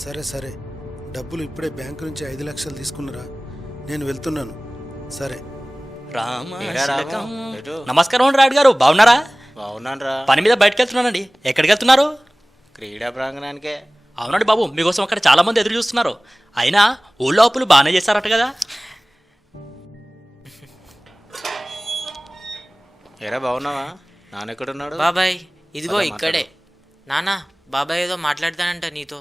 సరే సరే, డబ్బులు ఇప్పుడే బ్యాంకు నుంచి 5 లక్షలు తీసుకున్నరా, నేను వెళ్తున్నాను. సరే. నమస్కారం రాయుడు గారు, బాగున్నారా? బాగున్నాను రా. పని మీద బయటకు వెళ్తున్నానండి. ఎక్కడికి వెళ్తున్నారు? క్రీడా ప్రాంగణానికే. అవునండి బాబు, మీకోసం అక్కడ చాలా మంది ఎదురు చూస్తున్నారు. అయినా ఊళ్ళో అప్పులు బాగానే చేశారట కదా? ఎరా బాగున్నావా? నాన్నెక్కడున్నాడు? బాబాయ్ ఇదిగో పద ఇక్కడే. నానా బాబాయ్ ఏదో మాట్లాడతానంట నీతో.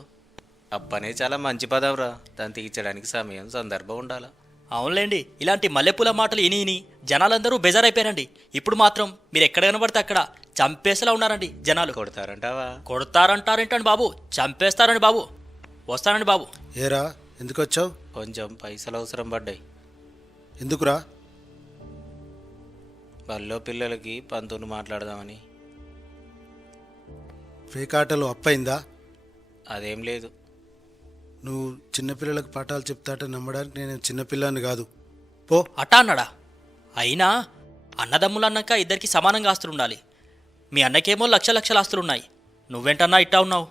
అప్పనే చాలా మంచి పదవురా, దాన్ని తీర్చడానికి సమయం సందర్భం ఉండాలా. అవునులేండి, ఇలాంటి మల్లెపూల మాటలు ఇని జనాలందరూ బెజారైపోయారండి. ఇప్పుడు మాత్రం మీరు ఎక్కడ కనబడితే అక్కడ చంపేసేలా ఉన్నారండి జనాలు. కొడతారంటావా? కొడతారంటారేంటండి బాబు, చంపేస్తారండి బాబు. వస్తానండి బాబు. ఏరా, ఎందుకు వచ్చావు? కొంచెం పైసలు అవసరం పడ్డాయి. ఎందుకురా? బల్లో పిల్లలకి పంతుని మాట్లాడదామని. పేకాటలు అప్పయిందా? అదేం లేదు. నువ్వు చిన్నపిల్లలకు పాఠాలు చెప్తాట నమ్మడానికి నేను చిన్నపిల్లాన్ని కాదు. పో. అట్టా అన్నాడా? అయినా అన్నదమ్ములు అన్నాక ఇద్దరికి సమానంగా ఆస్తులు ఉండాలి. మీ అన్నకేమో లక్షల ఆస్తులున్నాయి. నువ్వేంటన్నా ఇట్టా ఉన్నావు?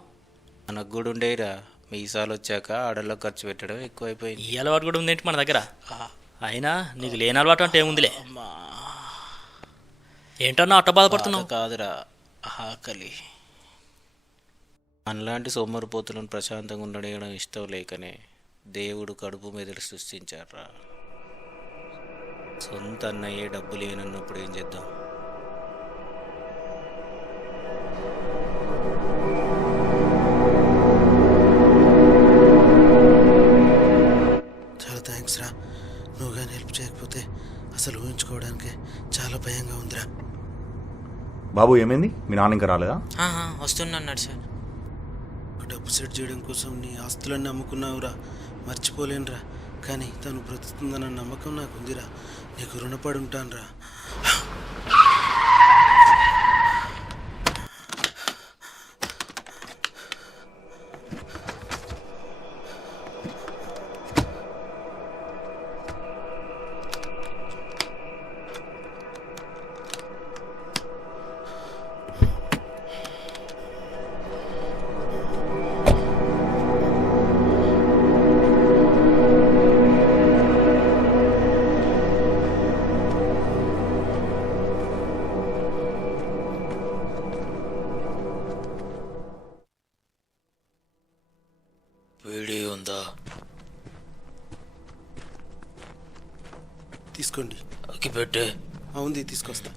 మనకు కూడా ఉండేరా, మీసాలు వచ్చాక ఆడల్లో ఖర్చు పెట్టడం ఎక్కువైపోయింది. ఈ అలవాటు కూడా ఉందేంటి మన దగ్గర? అయినా నీకు లేని అలవాటు అంటే ఏముందిలే. ఏంటన్నా అట్ట బాధపడుతున్నావు? కాదురా, ఆకలి. మనలాంటి సోమరిపోతులను ప్రశాంతంగా ఉండడం ఇష్టం లేకనే దేవుడు కడుపు మెదడు సృష్టించారా. సొంత అన్నయ్యే డబ్బు లేనన్నప్పుడు ఏం చేద్దాం? చాలా థ్యాంక్స్ రా. నువ్వు కానీ హెల్ప్ చేయకపోతే అసలు ఊహించుకోవడానికే చాలా భయంగా ఉందిరా. బాబు ఏమైంది? మీ నాన్న ఇంకా రాలేదా? వస్తున్నాడు సార్. డబ్బు సెట్ చేయడం కోసం నీ ఆస్తులన్నీ అమ్ముకున్నావురా, మర్చిపోలేనురా. కానీ తను బ్రతుకుతుందన్న నమ్మకం నాకు ఉందిరా. నీకు రుణపడి ఉంటానురా. వీడియో ఉందా? తీసుకోండి. అక్కి పెట్టే. ఉంది, తీసుకొస్తా.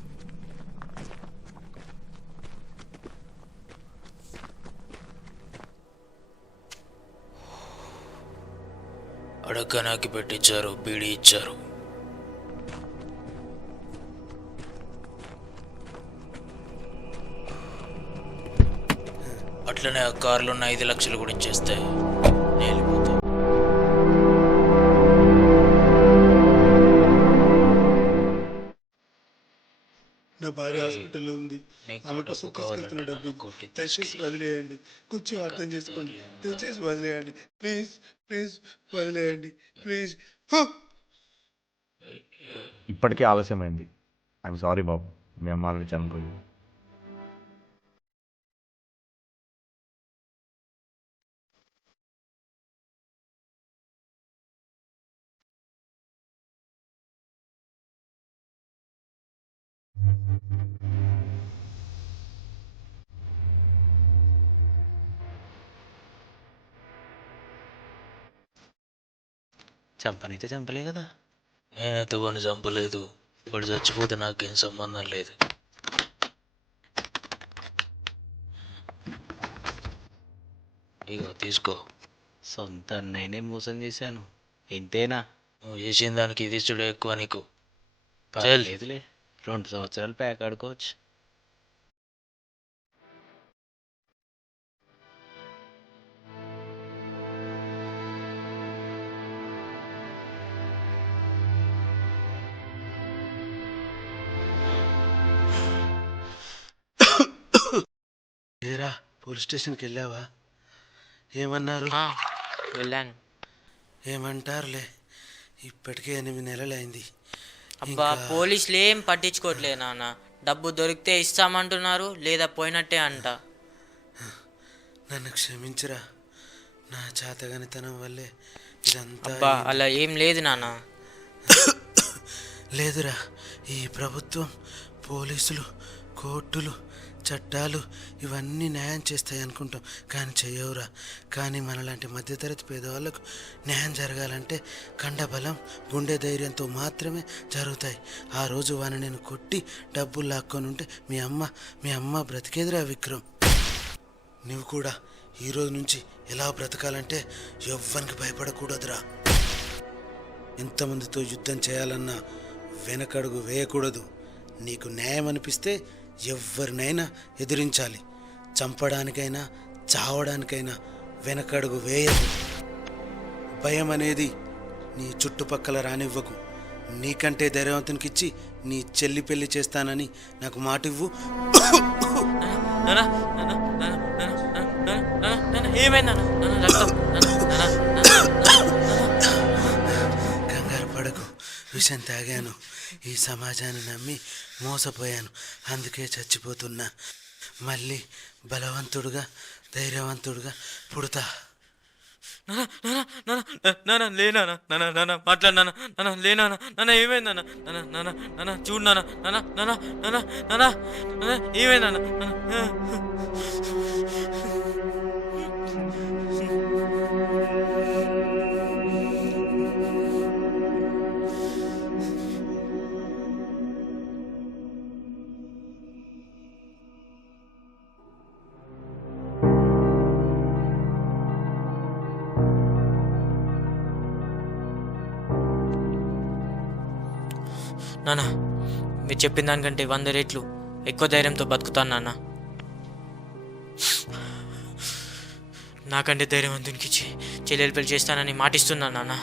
అడగనాకి పెట్టించారు, బీడీ ఇచ్చారు. అట్లనే ఆ కారులో ఉన్న 5 లక్షలు కూడా ఇచ్చేస్తే నేలిపోతా. నా భార్య హాస్పిటల్లో ఉంది. ఆమె కోసం తీసుకెళ్తున్న డబ్బు దయచేసి వదిలేయండి. కొంచెం అర్థం చేసుకోండి. దయచేసి వదిలేయండి. ప్లీజ్ ప్లీజ్ వదిలేయండి ప్లీజ్. ఇప్పటికే ఆలస్యమైంది. ఐఎమ్ సారీ బాబు, మీ అమ్మ ఆల్రెడీ చనిపోయింది. చంపనైతే చంపలే కదా. నేనైతే వాడిని చంపలేదు. వాడు చచ్చిపోతే నాకేం సంబంధం లేదు. ఇగో తీసుకో. సొంత అన్నయ్యనే మోసం చేశాను, ఇంతేనా? నువ్వు చేసిన దానికి ఇది చూడ ఎక్కువ నీకు. లేదులే, 2 సంవత్సరాలు ప్యాక్ ఆడుకోవచ్చు. ఏరా, పోలీస్ స్టేషన్కి వెళ్ళావా? ఏమన్నారు? వెళ్ళాను. ఏమంటారులే, ఇప్పటికే 8 నెలలైంది. అబ్బా, పోలీసులు ఏం పట్టించుకోవట్లేదు నాన్న. డబ్బు దొరికితే ఇస్తామంటున్నారు, లేదా పోయినట్టే అంట. నన్ను క్షమించరా. నా చేతగానితనం వల్లే ఇదంతా అబ్బా అలా ఏం లేదు నాన్న. లేదురా, ఈ ప్రభుత్వం, పోలీసులు, కోర్టులు, చట్టాలు ఇవన్నీ న్యాయం చేస్తాయి అనుకుంటాం, కానీ చెయ్యవురా. కానీ మనలాంటి మధ్యతరగతి పేదవాళ్ళకు న్యాయం జరగాలంటే కండబలం, గుండె ధైర్యంతో మాత్రమే జరుగుతాయి. ఆ రోజు వాని నేను కొట్టి డబ్బులు లాక్కొని ఉంటే మీ అమ్మ బ్రతికేదిరా విక్రమ్. నువ్వు కూడా ఈరోజు నుంచి ఎలా బ్రతకాలంటే ఎవ్వరికి భయపడకూడదురా. ఎంతమందితో యుద్ధం చేయాలన్నా వెనకడుగు వేయకూడదు. నీకు న్యాయం అనిపిస్తే ఎవరినైనా ఎదిరించాలి. చంపడానికైనా చావడానికైనా వెనకడుగు వేయకు. భయం అనేది నీ చుట్టుపక్కల రానివ్వకు. నీకంటే ధైర్యవంతునికిచ్చి నీ చెల్లి పెళ్లి చేస్తానని నాకు మాట ఇవ్వు. నాన్న, నాన్న, నాన్న, నాన్న, నాన్న, నాన్న, నాన్న, ఏమైంది నాన్న? నాన్న, రక్తం. నాన్న, నాన్న, నాన్న, నాన్న. కంగారు పడకు. విషం తాగాను. ఈ సమాజాన్ని నమ్మి మోసపోయాను, అందుకే చచ్చిపోతున్నా. మళ్ళీ బలవంతుడుగా, ధైర్యవంతుడుగా పుడతా. నాన్న, నాన్న, నాన్న, నాన్న, లేనా నాన్న, నాన్న, మాట్లాడు నాన్న, లేనా నాన్న, ఏమైంది నాన్న? నాన్న, నాన్న, నాన్న, చూడు నాన్న, నాన్న, నాన్న, నాన్న, నాన్న, నాన్న, ఏమైంది నాన్న? నాన్న. నాన్న, మీరు చెప్పిన దానికంటే 100 రెట్లు ఎక్కువ ధైర్యంతో బతుకుతాను నాన్న. నాకంటే ధైర్యవంతునికి చెల్లెలు పెళ్లి చేస్తానని మాటిస్తున్నాను నాన్న.